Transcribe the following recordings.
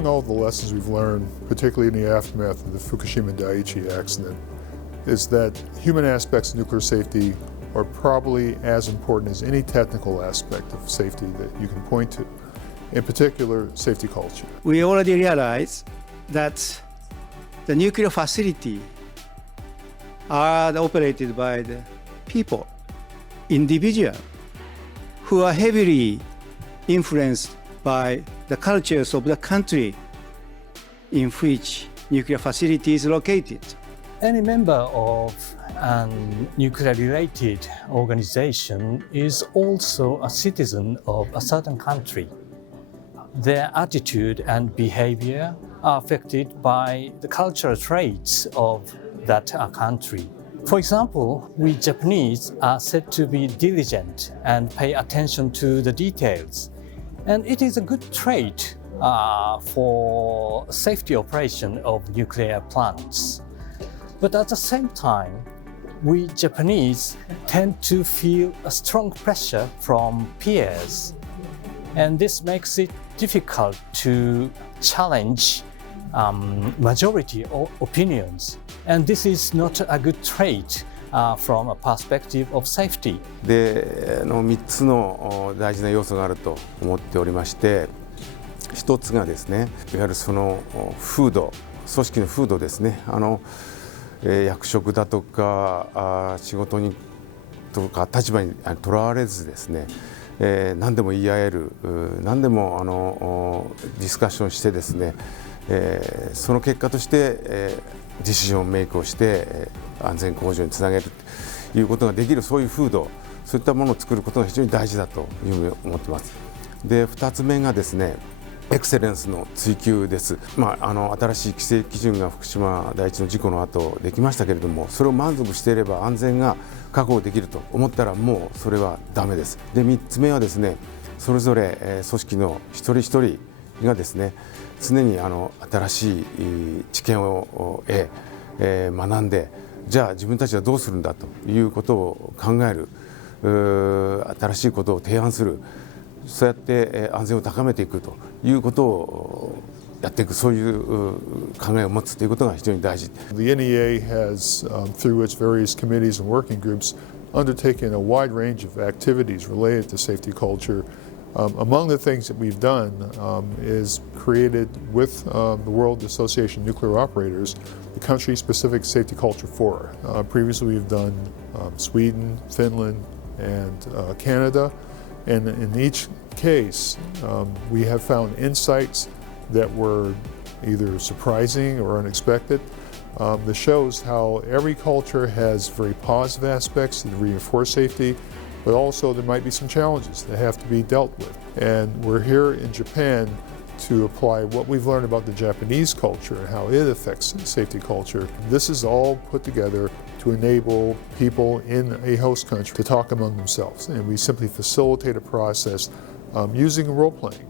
among all the lessons we've learned, particularly in the aftermath of the Fukushima Daiichi accident, is that human aspects of nuclear safety are probably as important as any technical aspect of safety that you can point to, in particular, safety culture. We already realize that the nuclear facility are operated by the people, individuals, who are heavily influenced by the cultures of the country in which nuclear facility is located. Any member of a nuclear-related organization is also a citizen of a certain country. Their attitude and behavior are affected by the cultural traits of that country. For example, we Japanese are said to be diligent and pay attention to the details. And it is a good trait for safety operation of nuclear plants. But at the same time, we Japanese tend to feel a strong pressure from peers. And this makes it difficult to challenge majority opinions. And this is not a good trait from a perspective of safety. で、3つの大事な要素があると思っておりまして、一つがですね、いわゆるその風土、組織の風土ですね。役職だとか仕事にとか立場にとらわれずですね、何でも言い合える、何でもディスカッションしてですね、その結果として、ディシジョンメイクをして、安全向上につなげるということができる、そういう風土、そういったものを作ることが非常に大事だというふうに思っています。で、2つ目がですね、エクセレンスの追求です。新しい規制基準が福島第一の事故の後できましたけれども、それを満足していれば安全が確保できると思ったらもうそれはダメです。で、3つ目はですね、それぞれ組織の一人一人がですね、常に新しい知見を得、学んで、じゃあ自分たちはどうするんだということを考える、新しいことを提案する、そうやって安全を高めていくということをやっていく、そういう考えを持つということが非常に大事。The NEA has, through its various committees and working groups, undertaken a wide range of activities related to safety culture. Among the things that we've done is created with the World Association of Nuclear Operators the country-specific safety culture forum. Previously we've done Sweden, Finland, and Canada. And in each case, we have found insights that were either surprising or unexpected. That shows how every culture has very positive aspects that reinforce safety, but also there might be some challenges that have to be dealt with. And we're here in Japan to apply what we've learned about the Japanese culture and how it affects safety culture. This is all put together to enable people in a host country to talk among themselves. And we simply facilitate a process using role-playing.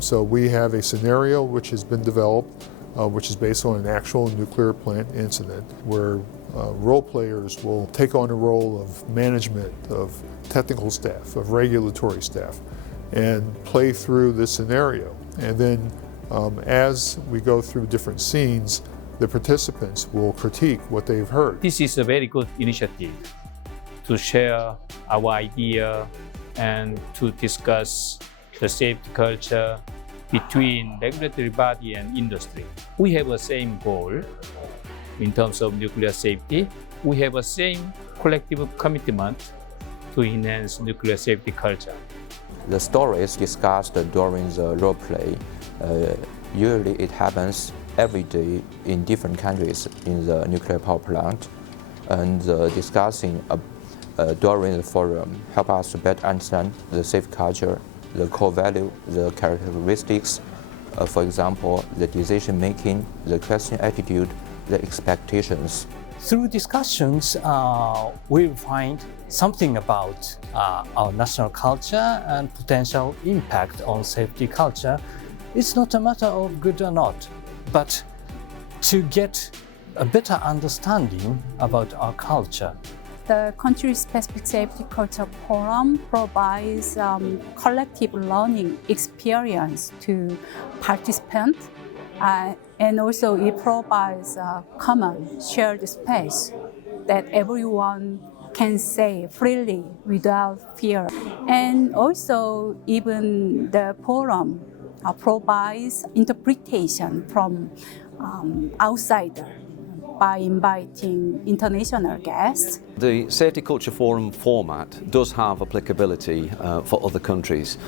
So we have a scenario which has been developed, which is based on an actual nuclear plant incident, where role players will take on the role of management, of technical staff, of regulatory staff, and play through this scenario. And then as we go through different scenes, the participants will critique what they've heard. This is a very good initiative to share our idea and to discuss the safety culture between regulatory body and industry. We have a same goal in terms of nuclear safety. We have a same collective commitment to enhance nuclear safety culture. The stories discussed during the role play, usually it happens every day in different countries in the nuclear power plant, and discussing during the forum help us to better understand the safety culture, the core value, the characteristics, for example, the decision making, the question attitude, the expectations. Through discussions, we find something about our national culture and potential impact on safety culture. It's not a matter of good or not, but to get a better understanding about our culture. The country-specific safety culture forum provides collective learning experience to participants And also it provides a common shared space that everyone can say freely without fear. And also even the forum provides interpretation from outsider by inviting international guests. The Safety Culture Forum format does have applicability for other countries.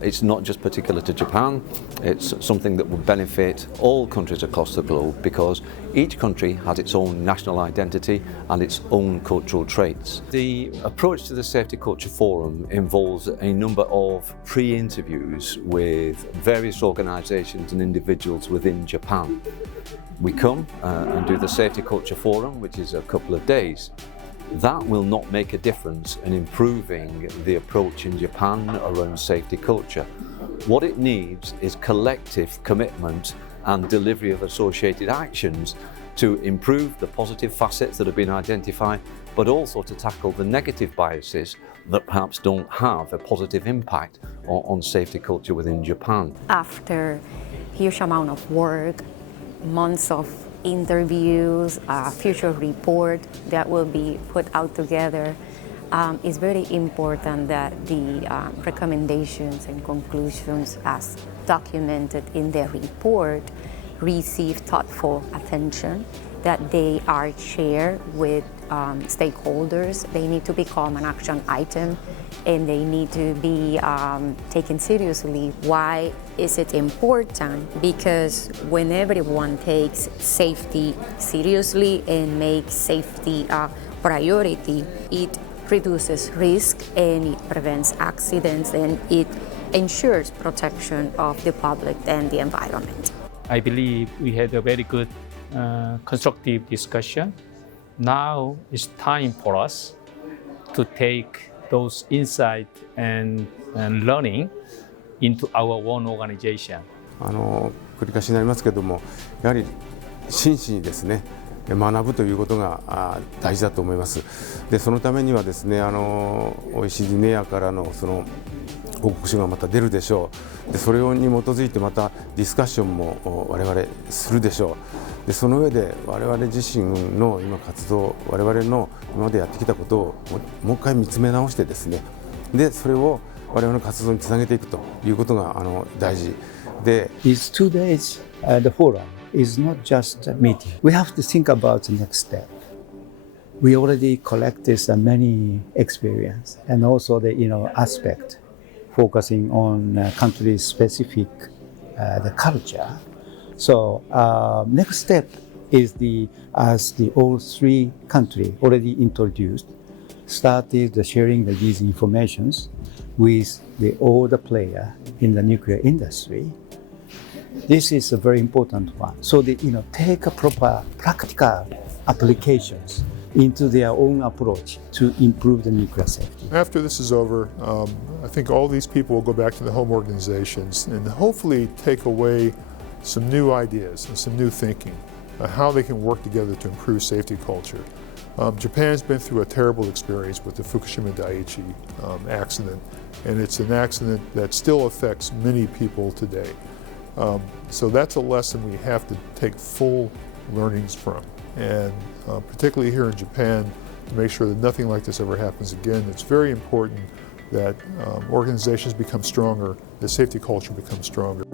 It's not just particular to Japan, it's something that will benefit all countries across the globe because each country has its own national identity and its own cultural traits. The approach to the Safety Culture Forum involves a number of pre-interviews with various organisations and individuals within Japan. We come and do the Safety Culture Forum, which is a couple of days. That will not make a difference in improving the approach in Japan around safety culture. What it needs is collective commitment and delivery of associated actions to improve the positive facets that have been identified, but also to tackle the negative biases that perhaps don't have a positive impact on safety culture within Japan. After a huge amount of work, months of interviews, future report that will be put out together, it's very important that the recommendations and conclusions as documented in the report receive thoughtful attention, that they are shared with stakeholders. They need to become an action item and they need to be taken seriously. Why is it important? Because when everyone takes safety seriously and makes safety a priority, it reduces risk and it prevents accidents and it ensures protection of the public and the environment. I believe we had a very good constructive discussion. Now it's time for us to take those insights and learning into our own organization. 繰り返しになりますけども、やはり真摯にですね、学ぶということが大事だと思います。で、そのためにはですね、OECD NEA からのその報告書がまた出るでしょう。で、それに基づいてまたディスカッションも我々するでしょう。で、その上で我々自身の今活動、我々の今までやってきたことをもう一回見つめ直してですね、で、それを我々の活動につなげていくということが大事で。These 2 days, the forum is not just a meeting. We have to think about the next step. We already collected many experience and also the aspect focusing on country-specific the culture. So next step is as the all 3 countries already introduced, started sharing these informations with all the players in the nuclear industry. This is a very important one. So they take a proper practical applications into their own approach to improve the nuclear safety. After this is over, I think all these people will go back to the home organizations and hopefully take away some new ideas and some new thinking, how they can work together to improve safety culture. Japan's been through a terrible experience with the Fukushima Daiichi accident, and it's an accident that still affects many people today. So that's a lesson we have to take full learnings from, and particularly here in Japan, to make sure that nothing like this ever happens again. It's very important that organizations become stronger, the safety culture becomes stronger.